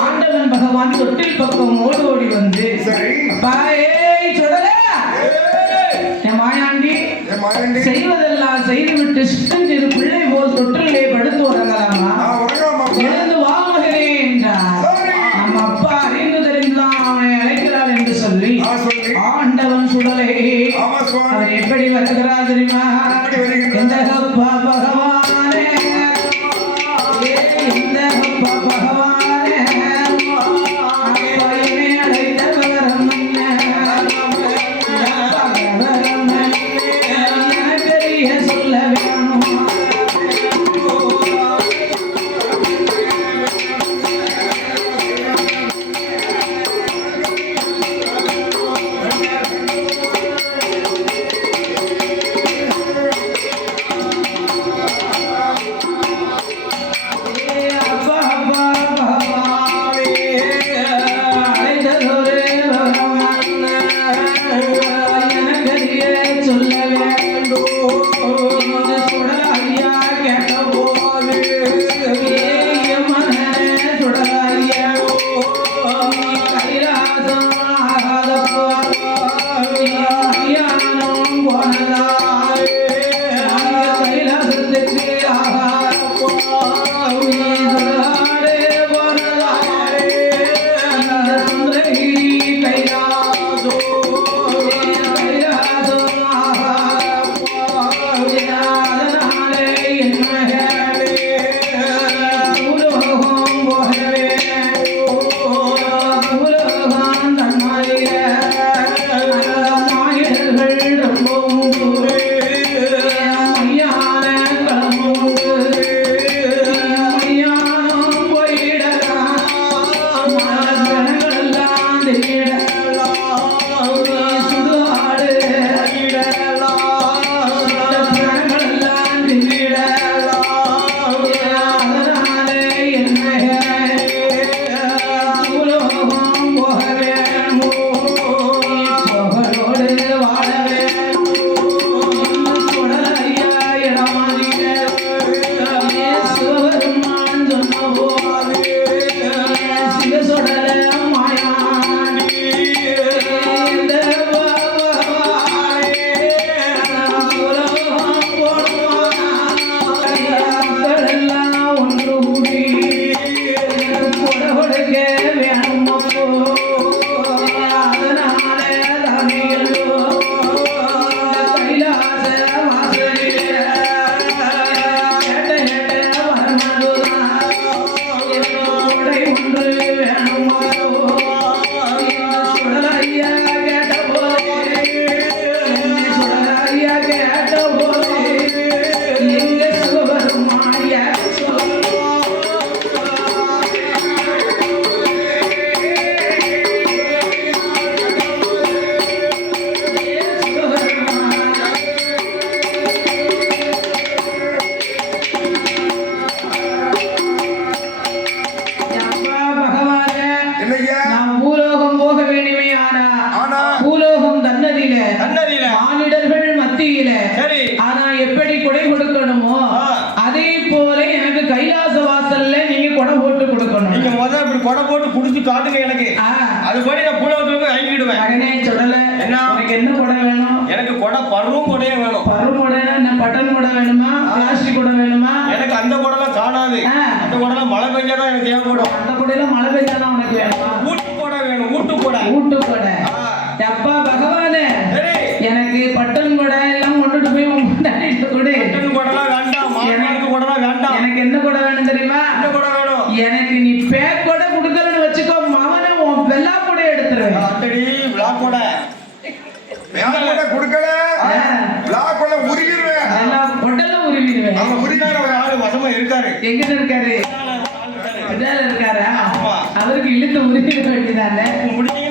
ஆண்டவன் பகவான் தொட்டில் பக்கம் ஓடி வந்து மாயாண்டி செய்வதெல்லாம் செய்துவிட்டு சுத்தம் செய்து பிள்ளை போல் தொட்டிலே படுத்து உறங்கலாமா எழுந்து வாங்குகிறேன் என்றார். நம்ம அப்பா அறிந்து தெரிந்துதான் அவனை அழைக்கிறார் என்று சொல்லி ஆண்டவன் சுடலை அவர் எப்படி வருகிறார் தெரியுமா? எந்த அப்பா பகவானே, எந்த அப்பா பகவானே, அப்பா பகவானே சரி எனக்கு பட்டன் கொடை எல்லாம் கொண்டுட்டு போய் உன் முன்னாடிட்டு கொடு. பட்டன் கொடைலாம் வேண்டாம், மாமனாருக்கு கொடைலாம் வேண்டாம். எனக்கு என்ன கொடை வேணும் தெரியுமா? என்ன கொடை வேணும்? எனக்கு நீ பேக் கொடை கொடுக்கலன்னு வச்சுக்கோ, மவனை உன் வெள்ளா கொடை எடுத்துருவேன். அத்தடி பிளாக் கொடை வேலை கொடுக்கல லாக்குள்ள உருகிடுவேன். எல்லா கொட்டெல்லாம் உருவிடுவேன். அவங்க உரிமையான ஒரு ஆளு வசமா இருக்காரு. எங்க இருக்காரு? இதால இருக்காரா? ஆமா. அவருக்கு இழுத்து உருவிட வேண்டியதானே? முடிஞ்சீங்க